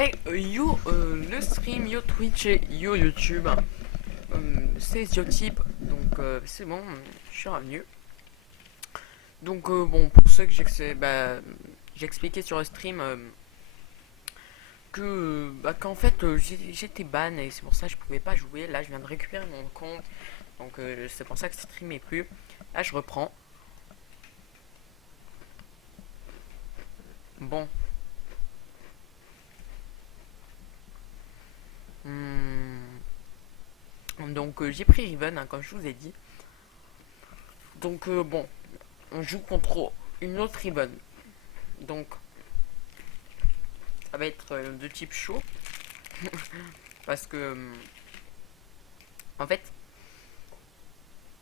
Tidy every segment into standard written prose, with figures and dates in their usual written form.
Hey, yo, le stream, yo Twitch et yo YouTube, c'est Ziotype, donc c'est bon, je suis revenu. Donc bon, pour ceux que j'ai expliqué sur le stream qu'en fait j'étais ban et c'est pour ça que je pouvais pas jouer. Là, je viens de récupérer mon compte, donc c'est pour ça que le stream est plus. Là, je reprends. Bon. Hmm, donc j'ai pris Riven, hein, comme je vous ai dit. Donc bon, on joue contre une autre Riven. Donc ça va être de type chaud. Parce que en fait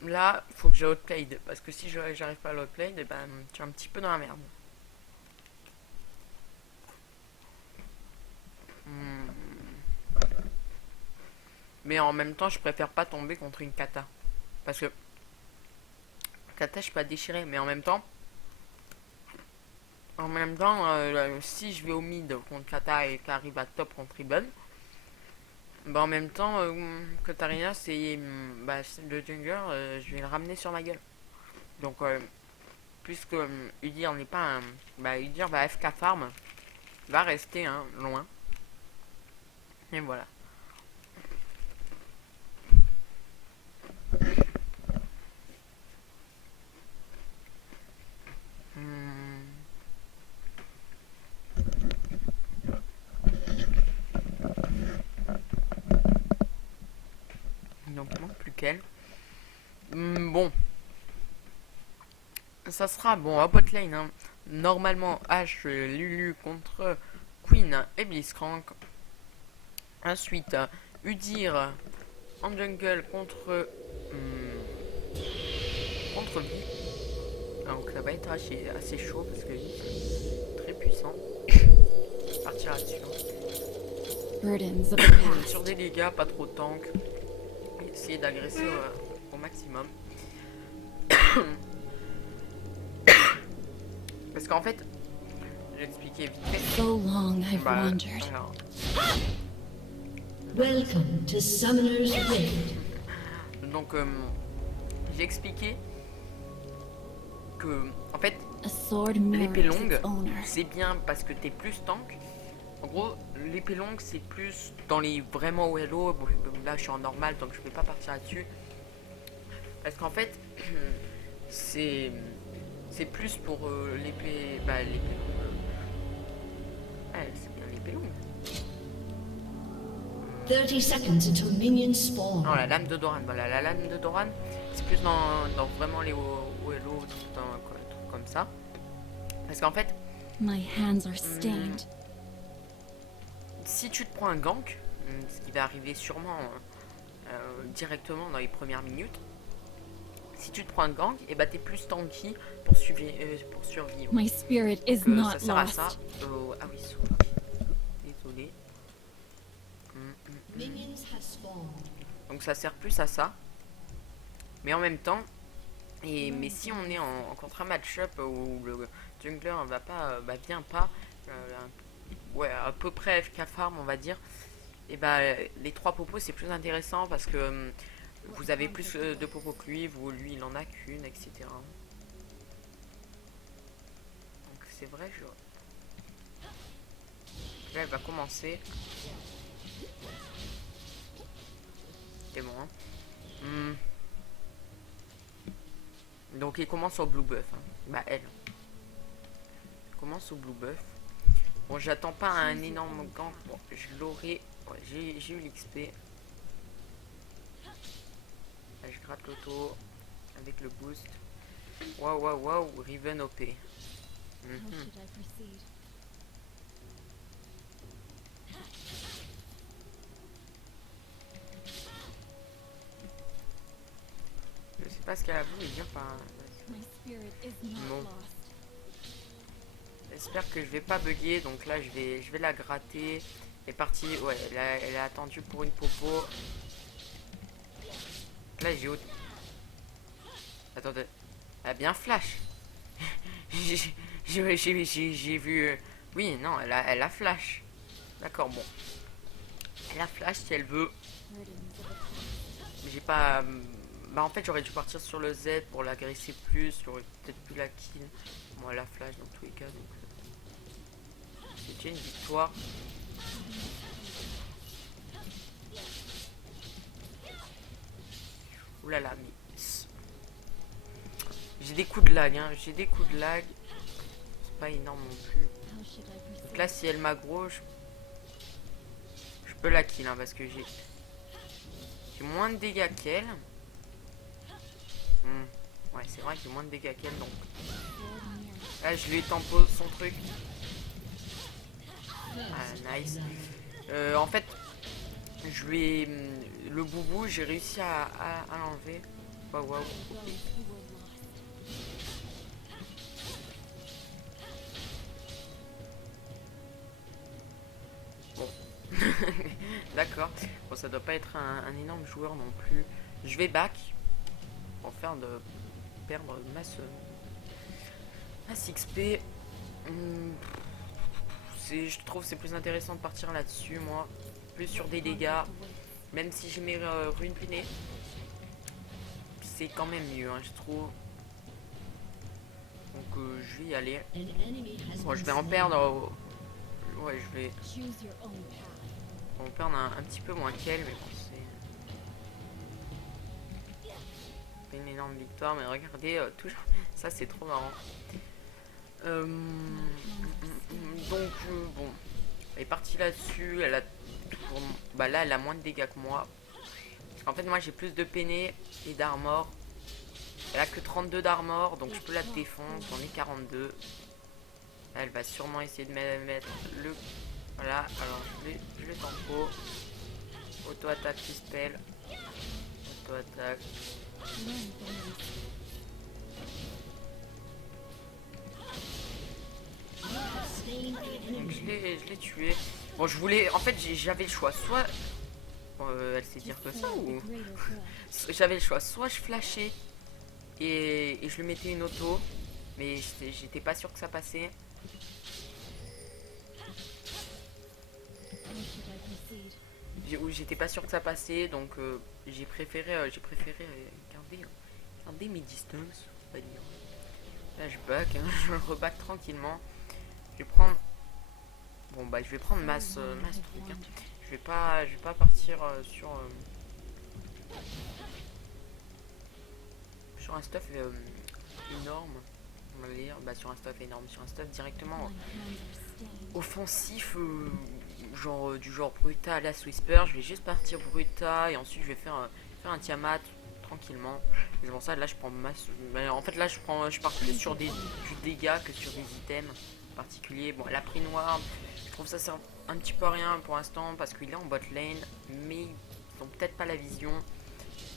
là faut que j'ai outplayed. Parce que si j'arrive pas à l'outplayed, et ben tu es un petit peu dans la merde. Hmm. Mais en même temps je préfère pas tomber contre une kata. Parce que kata je peux pas déchirer. Mais en même temps si je vais au mid contre kata et qu'arrive à top contre Ribbon, bah en même temps Katarina c'est le jungler, je vais le ramener sur ma gueule. Donc puisque Udyr n'est pas un. Bah, Udyr va FK farm, va rester hein, loin. Et voilà. Hmm. Donc, il manque plus qu'elle. Bon, ça sera bon à botlane. Hein. Normalement, H, Lulu contre Queen et Blitzcrank. Ensuite, Udyr en jungle contre lui. Donc, ça va être assez chaud parce que lui, c'est très puissant. Je partira dessus. Burdens of the Sur past. des dégâts, pas trop tank. Essayer d'agresser au maximum. Parce qu'en fait, je vais expliquer vite fait. So long I've Bah, wandered. alors, Welcome to Summoner's Rift. donc, j'ai expliqué que, en fait, A sword l'épée mirrors longue, its owner. c'est bien parce que t'es plus tank. En gros, l'épée longue, c'est plus dans les vraiment OLO. Bon, là, je suis en normal, donc je vais pas partir là-dessus. Parce qu'en fait, c'est c'est plus pour l'épée. Bah, l'épée longue. Ouais, c'est bien l'épée longue. 30 seconds until minions spawn. Non, la lame de Doran. Voilà, la lame de Doran, c'est plus dans vraiment les OLO, trucs comme ça. Parce qu'en fait, My hands are stained. si tu te prends un gank, ce qui va arriver sûrement directement dans les premières minutes, si tu te prends un gank, et bah t'es plus tanky pour survivre. My spirit is Donc, ça not sert à ça. lost. Ah oui, désolé. Minions have spawned. Donc ça sert plus à ça. Mais en même temps, mais si on est en contre un match-up où le jungler vient pas, ouais, à peu près FK farm, on va dire, et bah les trois popos c'est plus intéressant parce que vous avez plus de popos que lui, lui il en a qu'une, etc. Donc c'est vrai, là elle va commencer. C'est bon, hein. Donc il commence au blue buff. Hein. Bah elle commence au blue buff. Bon, j'attends pas un énorme gank. Bon, je l'aurai. Ouais, j'ai eu l'XP. Là, je gratte l'auto avec le boost. Waouh, waouh, waouh, Riven OP. How should I proceed? Je sais pas ce qu'elle a voulu dire par. My spirit is not Bon. lost. J'espère que je vais pas bugger. Donc là, je vais la gratter. Elle est partie. Ouais, elle a attendu pour une popo. Là, j'ai. Attendez. Elle a bien flash. J'ai vu. Oui, non, elle a flash. D'accord, bon. Elle a flash si elle veut. Burdens of the past. Mais j'ai pas... Bah en fait j'aurais dû partir sur le Z pour l'agresser plus. J'aurais peut-être pu la kill. Moi la flash dans tous les cas. Donc c'est déjà une victoire. Ouh là là, mais... J'ai des coups de lag, hein. J'ai des coups de lag. C'est pas énorme non plus. How should I proceed? Donc là si elle m'aggro, je peux la kill, hein, parce que j'ai moins de dégâts qu'elle. Ouais, c'est vrai que j'ai moins de dégâts qu'elle, donc Sword near. là je lui tempo son truc. Ah, nice. En fait, je lui ai... Le boubou, j'ai réussi à l'enlever. Waouh, waouh. Those who were lost. D'accord. Bon, ça doit pas être un énorme joueur non plus. Je vais back pour faire de perdre masse XP. Je trouve c'est plus intéressant de partir là-dessus, moi. Plus sur des dégâts. Même si j'ai mes runes pinées. C'est quand même mieux, hein, je trouve. Donc je vais y aller. An enemy has Bon, je been vais en slain. perdre. Ouais, je vais Choose your own path. en perdre un petit peu moins qu'elle, mais bon, c'est une énorme victoire. Mais regardez, toujours, ça c'est trop marrant. Donc bon, elle est partie là-dessus. Elle a toujours, bah là, elle a moins de dégâts que moi. En fait, moi j'ai plus de peiné et d'armor. Elle a que 32 d'armor, donc je peux la défendre. J'en ai 42. Là, elle va sûrement essayer de mettre le... Voilà, alors je le tempo. Auto-attaque qui spell. Auto-attaque. Learn from your mistakes. Slain the Donc enemy. je l'ai tué. Bon, je voulais... En fait, j'avais le choix. Soit... elle sait dire que ça For ou... the greater good. J'avais le choix. Soit je flashais et je lui mettais une auto. Mais j'étais pas sûr que ça passait. How should I proceed? Ou j'étais pas sûr que ça passait. Donc j'ai préféré garder mes distances, on va dire. Là je back, hein, je reback tranquillement. Je vais prendre... Bon bah je vais prendre masse truc. Hein. Je vais pas partir sur un stuff énorme. On va dire, bah sur un stuff énorme, sur un stuff directement My hands are stained. offensif, du genre Bruta à la Whisper. Je vais juste partir Bruta et ensuite je vais faire un Tiamat tranquillement. C'est pour ça là je prends masse. En fait là je pars plus sur du dégât que sur des items particuliers. Bon, elle a pris noir. Je trouve ça sert un petit peu à rien pour l'instant parce qu'il est en bot lane, mais ils ont peut-être pas la vision.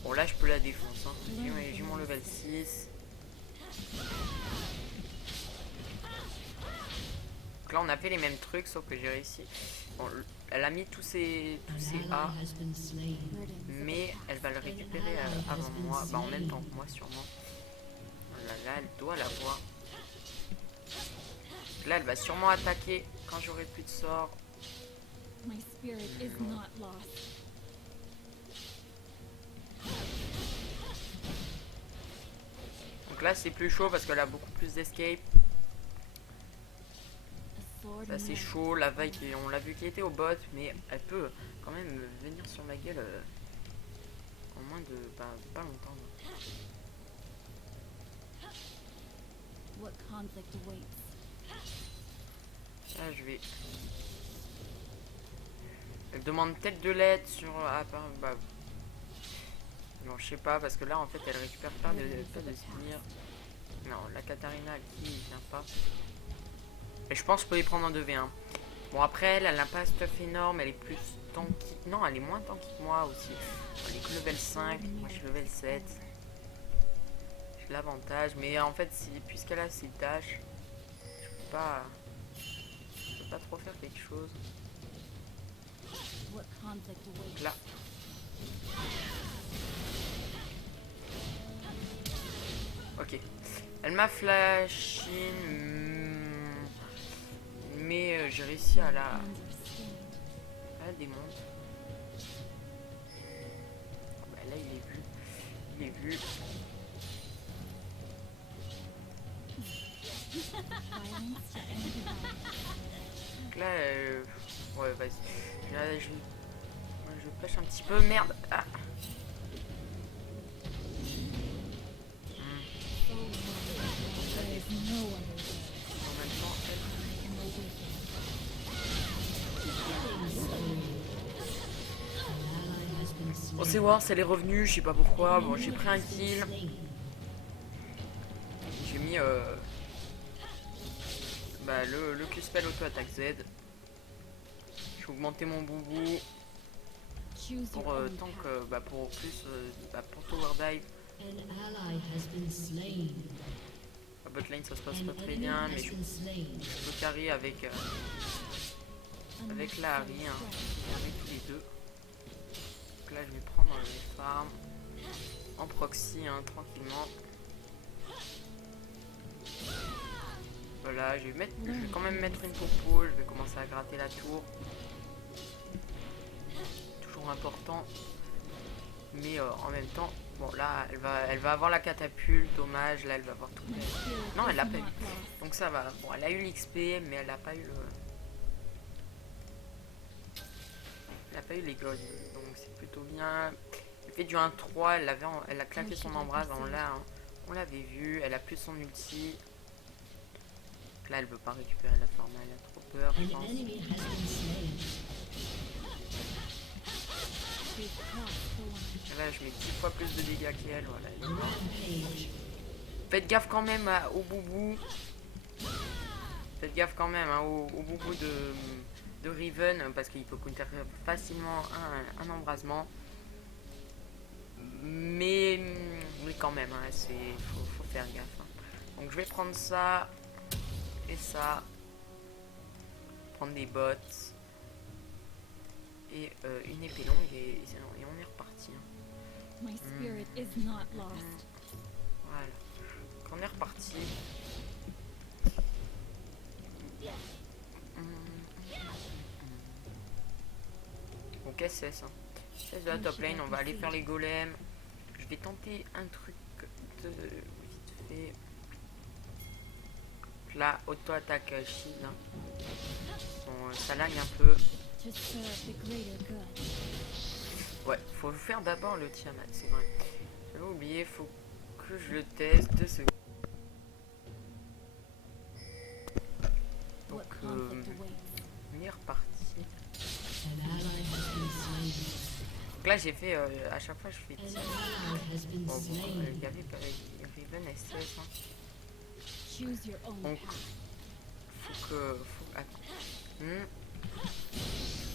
Bon là je peux la défoncer. Hein. J'ai mon level 6. Donc là on a fait les mêmes trucs sauf que j'ai réussi. Bon, elle a mis tous ses An A, ally has been slain. Burdens of the mais elle va le récupérer avant moi, bah en même temps que moi sûrement. Là, elle doit l'avoir. Là elle va sûrement attaquer quand j'aurai plus de sorts. My spirit is not lost. Donc là c'est plus chaud parce qu'elle a beaucoup plus d'escape. A sword Là c'est near. chaud, la vague on l'a vu qui était au bot, mais elle peut quand même venir sur ma gueule en moins de pas longtemps. What conflict awaits? Là je vais... Elle demande peut-être de l'aide sur... bah... Non je sais pas parce que là en fait elle récupère pas de sbires. Non la Katarina qui vient pas. Et je pense que je peux les prendre en 2v1. Bon après elle n'a pas un stuff énorme, elle est plus tanky. Non elle est moins tanky que moi aussi. Elle est que level 5, moi je suis level 7. J'ai l'avantage, mais en fait puisqu'elle a ses tâches, je peux pas trop faire quelque chose. What conflict awaits? Donc là. Ok. Elle m'a flashé. Mais j'ai réussi à la... Hands are stained. Là, démonte. Bah, là, il est vu. Il est vu. Violence to end the violence. Donc là, ouais, vas-y. Là, je pêche un petit peu. Merde. Ah. So long, there is no other way. En même temps, elle... And the wicked. An ally has been On slain. sait voir, elle est revenue, je sais pas pourquoi. Bon, j'ai pris un kill. Slain. J'ai mis bah, le Q-spell auto-attaque Z. J'ai augmenté mon boubou Choose pour your own tant path. que bah, pour plus bah, pour tower dive. An ally has been slain. À botlane ça se passe An pas très enemy bien, has mais je been slain. peux carry avec avec la Harry, hein. Avec tous les deux. Donc là je vais prendre les farms en proxy, hein, tranquillement. Voilà, je vais quand même mettre une popo, je vais commencer à gratter la tour. Toujours important. Mais en même temps, bon là elle va avoir la catapulte, dommage, là elle va avoir tout. My spirit Non, elle is l'a pas not eu. lost. Donc ça va. Bon, elle a eu l'XP, mais elle a pas eu le. Elle a pas eu les gold. Donc c'est plutôt bien. Elle fait du 1-3, elle a claqué son embrase, on l'avait vu, elle a plus son ulti. Là elle veut pas récupérer la forme, elle a trop peur, je An pense. enemy has been slain. We've crossed the line. Et là je mets 10 fois plus de dégâts qu'elle, voilà. elle est morte. Rampage. Faites gaffe quand même au boubou. Faites gaffe quand même hein, au boubou de Riven, parce qu'il peut counter facilement un embrasement. Mais quand même, hein, faut faire gaffe. Hein. Donc je vais prendre ça et ça. Prendre des bottes. Et une épée longue et on est reparti. Hein. My spirit is not lost. Voilà. Donc on est reparti. Donc SS. Hein. SS de la top lane, on va aller faire les golems. Je vais tenter un truc de vite fait. Là, auto-attaque shield. Hein. Bon, ça lag un peu. To serve the greater good. Ouais, faut faire d'abord le Tiamat, c'est vrai. J'avais oublié, faut que je le teste 2 secondes. Donc, What conflict awaits? on est reparti. An ally has been slain. Donc là, j'ai fait, à chaque fois, je fais An tir. ally has been Bon, slain. il y avait pas Riven STS. Hein. Choose your own Donc, path. attends.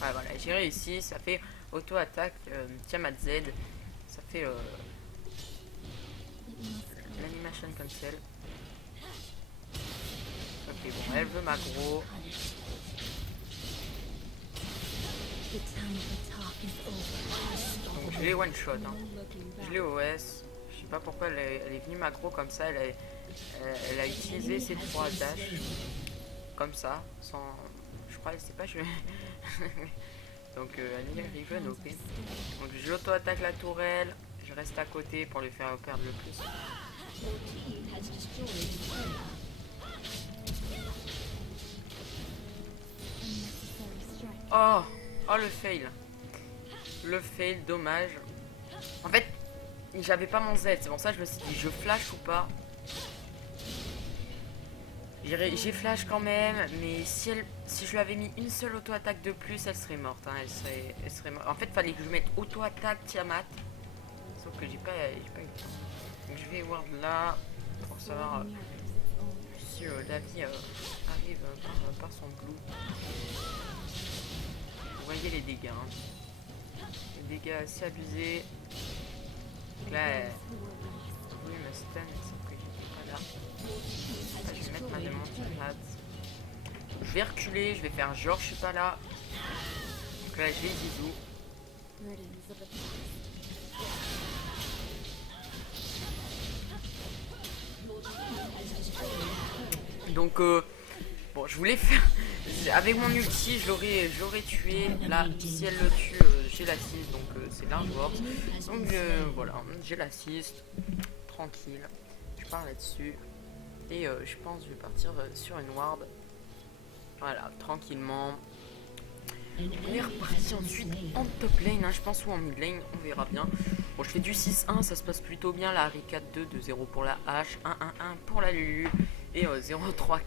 Ah, voilà, j'ai réussi. Ça fait auto-attaque Tiamat Z. Ça fait It must be. l'animation cancel. Ok, bon, elle veut m'aggro. The time to talk is over. Donc, je l'ai one shot. Hein. No looking Je back. l'ai OS. Je sais pas pourquoi elle est venue m'aggro comme ça. Elle a utilisé ses 3 dash. Comme ça. Sans. Je crois, c'est pas je. Donc, Annie Riven, ok. Donc, je l'auto-attaque la tourelle. Je reste à côté pour lui faire perdre le plus. Your team has destroyed the turret. Unnecessary strife. Oh! Oh, le fail. Le fail, dommage. En fait, j'avais pas mon Z. C'est pour ça que je me suis dit, je flash ou pas. J'ai flash quand même, mais si je lui avais mis une seule auto-attaque de plus, elle serait morte. Hein, elle serait morte. En fait, fallait que je mette auto-attaque Tiamat. Sauf que j'ai pas eu le temps. Donc je vais ward là pour savoir Sword mirrors its own. si la vie arrive par son blue. Vous voyez les dégâts. Hein. Les dégâts assez abusés. Donc là, elle Those who were lost. voulu me stun, sauf que j'étais pas là. Ah, je vais mettre ma demande Tiamat. Je vais reculer, je vais faire genre je suis pas là. Donc là, je vais zizou. Burdens of the past. Donc Bon, je voulais faire... Avec mon ulti, je l'aurais tué. Là, si elle le tue, j'ai l'assist, donc c'est large ward. Donc voilà, j'ai l'assist. Tranquille. Je pars là-dessus. Et je pense que je vais partir sur une ward. Voilà, tranquillement. On est reparti ensuite en top lane, hein, je pense, ou en mid lane, on verra bien. Bon, je fais du 6-1, ça se passe plutôt bien. La Harry 4-2, 2-0 pour la H, 1-1-1 pour la Lulu et 0-3-4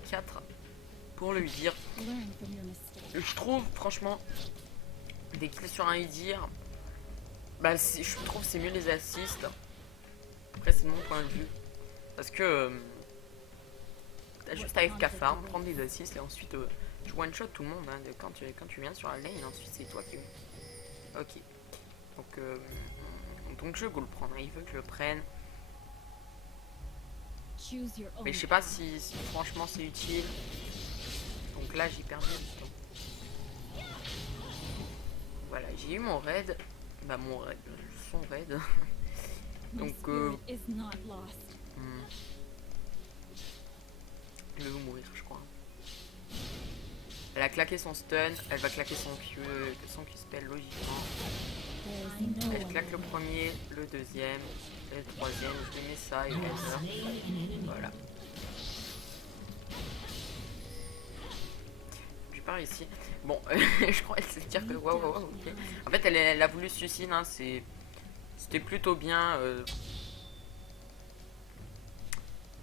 pour le Udyr. Learn from your mistakes. Je trouve, franchement, des kills sur un Udyr, bah, je trouve c'est mieux les assists. Après, c'est de mon point de vue. Parce que t'as juste à FK farm, prendre des assists et ensuite tu one shot tout le monde. Hein, quand tu viens sur la lane, ensuite c'est toi qui. Ok. Donc je go le prendre, il veut que je le prenne. Choose your own Mais je sais pas si franchement c'est utile. Donc là j'ai perdu du temps. Voilà, j'ai eu mon raid. Bah mon raid, son raid. My Donc spirit is not lost. je vais mourir je crois. Elle a claqué son stun, elle va claquer son Q-spell logiquement. There is no Elle one claque le premier, le deuxième, et le troisième, je lui mets ça et elle meurt. Voilà. Je pars ici. Bon, je crois qu'elle sait dire que waouh, ok. En fait, elle a voulu suicide, hein, c'était plutôt bien.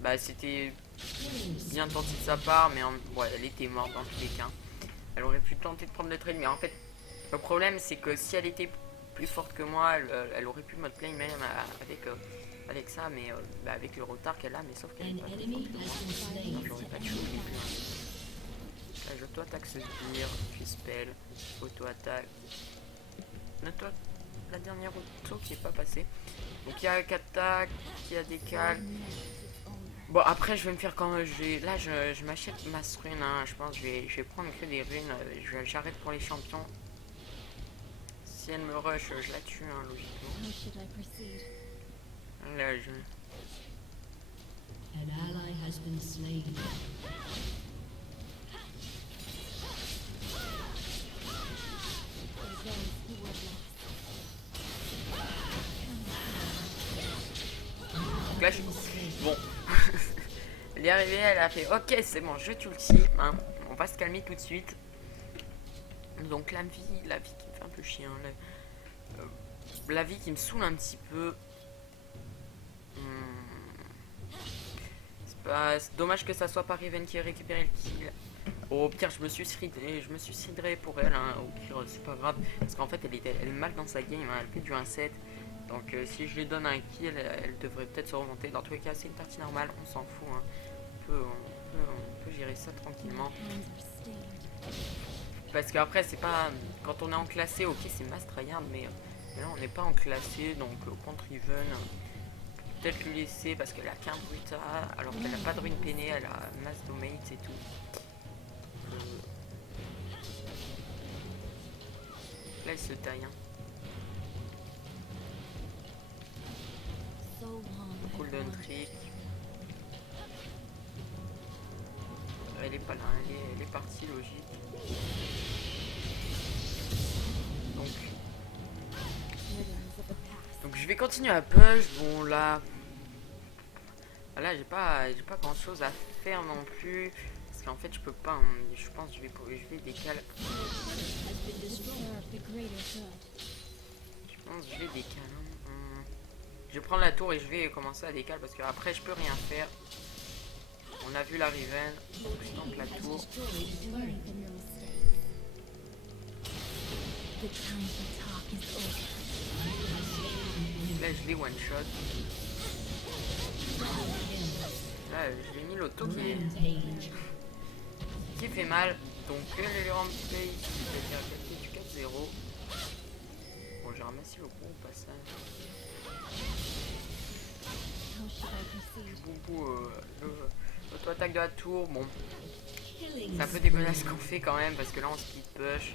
Bah, c'était bien tenté de sa part, mais ouais, elle était morte dans tous les cas. Elle aurait pu tenter de prendre le trade, mais en fait, le problème c'est que si elle était plus forte que moi, elle aurait pu mode play même avec ça, mais bah, avec le retard qu'elle a, mais sauf qu'elle est pas plus forte que moi. Sinon, je l'aurais pas tué au début. Là, j'auto-attaque ce sbire, puis spell, auto-attaque. Note-toi la dernière auto qui est pas passée. Donc il y a qu'attaque, il y a décal. Bon après je vais me faire quand là je m'achète masse rune, hein. Je pense que je vais prendre que des runes, j'arrête pour les champions. Si elle me rush, je la tue, hein, logiquement. How should I proceed? Là An ally has been slain. For those who were lost. donc là bon. Elle est arrivée, elle a fait ok c'est bon je t'ultime, hein. On va se calmer tout de suite. Donc la vie qui me fait un peu chier, hein. La vie qui me saoule un petit peu. C'est dommage que ça soit pas Riven qui ait récupéré le kill. Au pire je me suis cidré pour elle, hein. Au pire c'est pas grave. Parce qu'en fait elle est mal dans sa game, hein. Elle fait du 1-7. Donc si je lui donne un kill, elle devrait peut-être se remonter. Dans tous les cas c'est une partie normale, on s'en fout, hein. On peut gérer ça tranquillement. Hands are stained. Parce qu'après c'est pas... Quand on est en classé, ok c'est mass tryhard, mais là on n'est pas en classé. Donc contre Riven, peut-être lui laisser parce qu'elle a qu'un bruta. Alors qu'elle a pas de rune peinée, elle a mass domates et tout. Là elle se taille, hein. So long. I Cooldown wanted. trick. Elle est pas là, elle est partie logique. Donc Memories of the past. Donc je vais continuer à push. Bon là j'ai pas grand chose à faire non plus. Parce qu'en fait je peux pas, hein. Je pense que je vais décaler. Serve the greater good. Je pense que je vais décaler. Je vais prendre la tour et je vais commencer à décaler parce qu'après je peux rien faire. On a vu la Riven. Donc la tour. Learn from your mistakes. The time for talk is over. Là je l'ai one shot. Là je lui ai mis l'auto qui fait mal. Donc le rampage, c'est-à-dire du 4-0. Bon j'ai ramassé le coup au passage. How should I proceed? Beaucoup l'auto-attaque de la tour, bon c'est un peu dégueulasse ce qu'on fait quand même parce que là on split push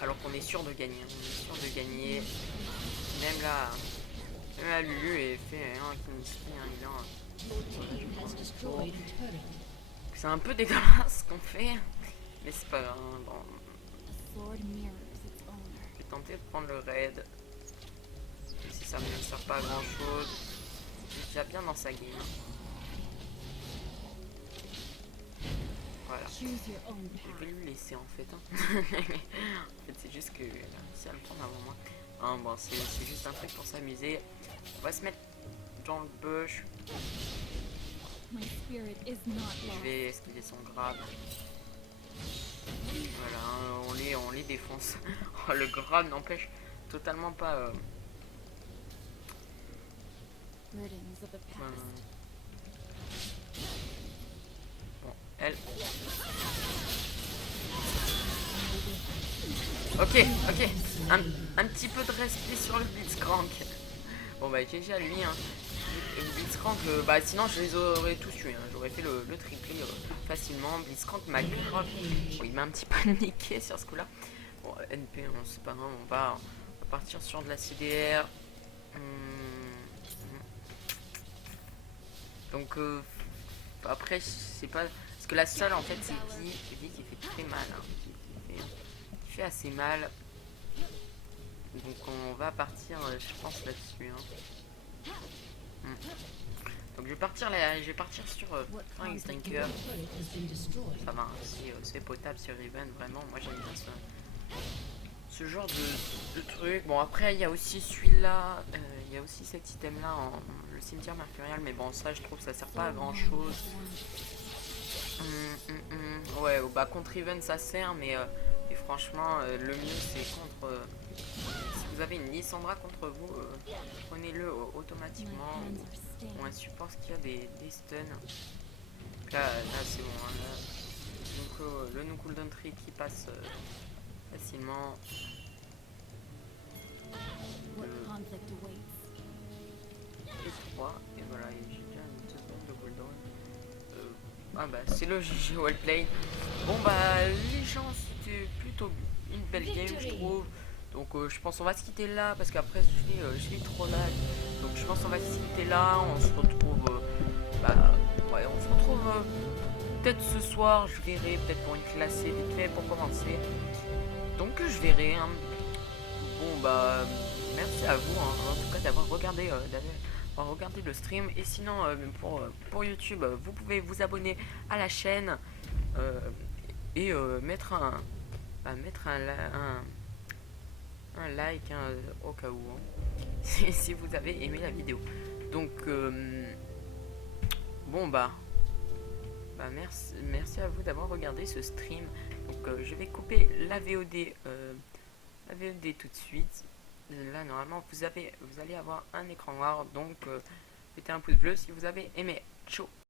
alors qu'on est sûr de gagner, même là Lulu est fait un qui me suit, hein, il a Your team has destroyed a turret. C'est un peu dégueulasse ce qu'on fait, mais c'est pas grave. Bon, A sword mirrors its owner. je vais tenter de prendre le raid. Si ça me sert pas à grand chose, j'ai déjà bien dans sa game. Voilà. Choose your own Je path. vais lui laisser en fait. Hein. En fait, c'est juste que si elle me prend avant moi. Hein, bon, c'est juste un truc pour s'amuser. On va se mettre dans le bush. My spirit is not Je lost. vais esquiver son grab. Voilà, hein, on les défonce. Oh, le grab n'empêche totalement pas. Burdens of the past. Bon, elle. Ok, ok. Un petit peu de respect sur le Blitzcrank. Bon bah GG à lui. Hein. Le Blitzcrank, bah sinon je les aurais tous tués. Hein. J'aurais fait le triplé facilement. Blitzcrank m'a grave. Bon, il m'a un petit peu niqué sur ce coup-là. Bon, NP, on sait pas grave. On va partir sur de la CDR. Donc après c'est pas parce que la seule en fait c'est Vi qui fait très mal, hein. Qui fait assez mal. Donc on va partir je pense là-dessus. Hein. Donc je vais partir sur Frank Stinker. Ça va, hein, c'est potable sur Riven, vraiment moi j'aime bien ce genre de truc. Bon après il y a aussi celui-là, il y a aussi cet item là le cimetière mercurial, mais bon ça je trouve ça sert pas à grand chose. Ouais bah contre Riven ça sert, mais et franchement le mieux c'est contre si vous avez une Lissandra contre vous, prenez-le My automatiquement hands are stained. ou un support qui a des stuns. Là c'est bon, hein, là. Donc le no cooldown tree qui passe facilement. What conflict awaits? Et 3 et voilà, et j'ai déjà une seconde de cooldown. Ah bah c'est le GG Wellplay. Bon bah les gens c'était plutôt une belle game je trouve. Donc je pense on va se quitter là parce qu'après je fais trop lag. Donc je pense on va se quitter là. On se retrouve ouais on se retrouve peut-être ce soir. Je verrai peut-être pour une classée vite fait pour commencer. Donc je verrai. Hein. Bon bah merci à vous hein, en tout cas d'avoir regardé le stream. Et sinon pour YouTube vous pouvez vous abonner à la chaîne et mettre un like hein, au cas où hein, si vous avez aimé la vidéo. Donc bon merci à vous d'avoir regardé ce stream. Donc je vais couper la VOD tout de suite. Là normalement vous allez avoir un écran noir, donc mettez un pouce bleu si vous avez aimé. Ciao.